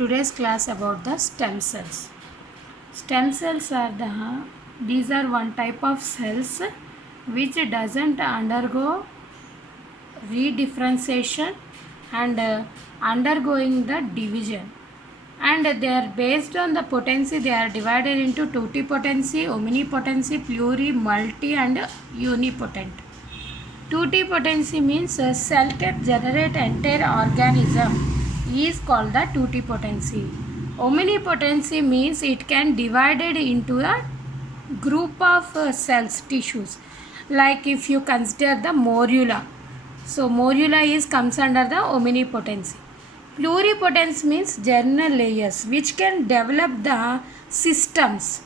today's class about the stem cells. Stem cells are these are one type of cells which doesn't undergo redifferentiation and undergoing the division, and they are based on the potency. They are divided into totipotency, omnipotency, pluri, multi and unipotent. Totipotency means a cell can generate entire organism is called the totipotency. Omnipotency means it can divided into a group of cells, tissues. Like if you consider the morula, so morula comes under the omnipotency. Pluripotency means germinal layers which can develop the systems.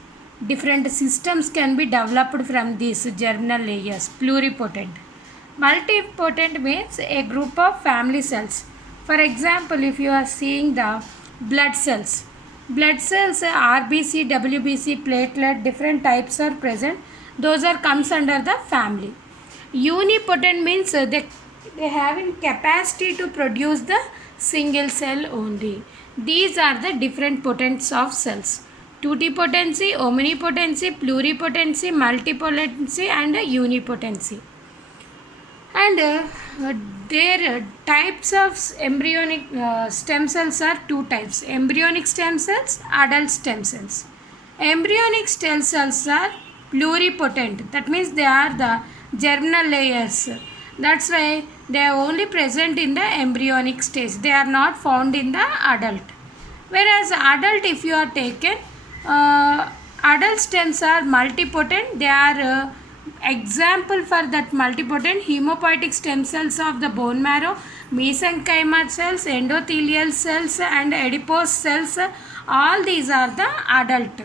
Different systems can be developed from these germinal layers. Pluripotent. Multipotent means a group of family cells. For example, if you are seeing the blood cells, RBC, WBC, platelet, different types are present. Those are comes under the family. Unipotent means they have in capacity to produce the single cell only. These are the different potents of cells. Totipotency, omnipotency, pluripotency, multipotency and unipotency. And their types of embryonic stem cells are two types: embryonic stem cells, adult stem cells. Embryonic stem cells are pluripotent, that means they are the germinal layers. That's why they are only present in the embryonic stage. They are not found in the adult. Whereas adult, if you are taken, adult stems are multipotent. They are example for that multipotent: hemopoietic stem cells of the bone marrow, mesenchymal cells, endothelial cells and adipose cells. All these are the adult.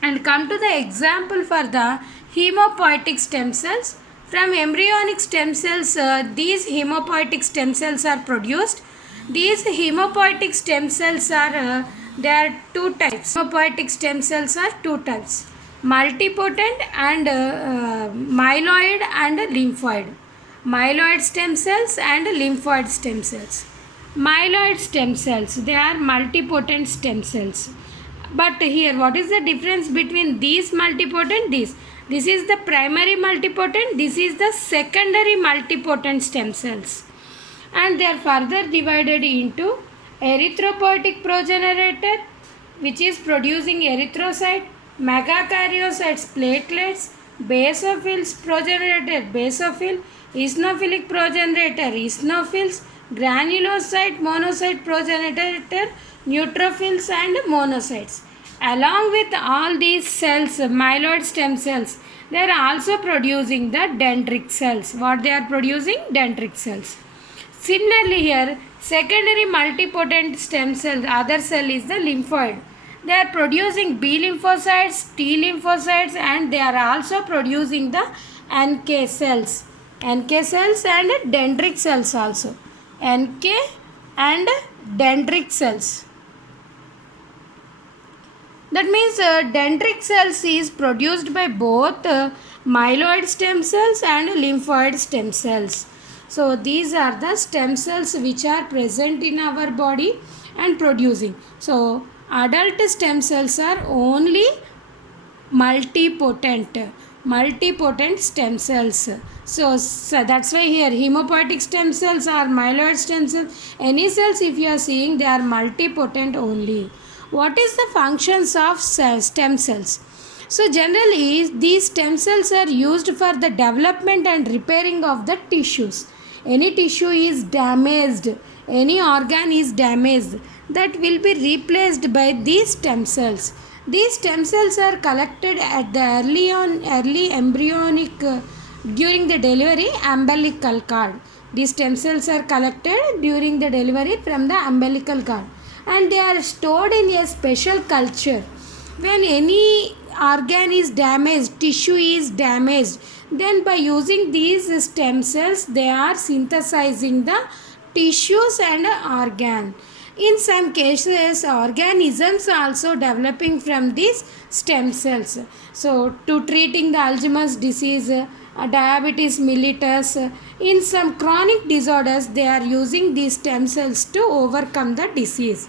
And come to the example for the hemopoietic stem cells. From embryonic stem cells, these hemopoietic stem cells are produced. These hemopoietic stem cells are there are two types. Hemopoietic stem cells are two types: multipotent and myeloid and lymphoid. Myeloid stem cells and lymphoid stem cells. Myeloid stem cells, they are multipotent stem cells. But here, what is the difference between these multipotent? This is the primary multipotent, this is the secondary multipotent stem cells. And they are further divided into erythropoietic progenitor, which is producing erythrocyte, megakaryocytes, platelets, basophils progenitor, basophil, eosinophilic progenitor, eosinophils, granulocyte, monocyte progenitor, neutrophils and monocytes. Along with all these cells, myeloid stem cells, they are also producing the dendritic cells. What they are producing? Dendritic cells. Similarly here, secondary multipotent stem cell, other cell is the lymphoid. They are producing B lymphocytes, T lymphocytes, and they are also producing the NK cells. NK cells and dendritic cells also. NK and dendritic cells. That means dendritic cells is produced by both myeloid stem cells and lymphoid stem cells. So these are the stem cells which are present in our body and producing. So adult stem cells are only multipotent stem cells. So that's why here hemopoietic stem cells are myeloid stem cells. Any cells if you are seeing, they are multipotent only. What is the functions of stem cells? So generally these stem cells are used for the development and repairing of the tissues. Any tissue is damaged, any organ is damaged, that will be replaced by these stem cells. These stem cells are collected at the early embryonic during the delivery umbilical cord. These stem cells are collected during the delivery from the umbilical cord, and they are stored in a special culture. When any organ is damaged, tissue is damaged, then by using these stem cells, they are synthesizing the tissues and organ. In some cases, organisms also developing from these stem cells. So to treating the Alzheimer's disease, diabetes mellitus, in some chronic disorders, they are using these stem cells to overcome the disease.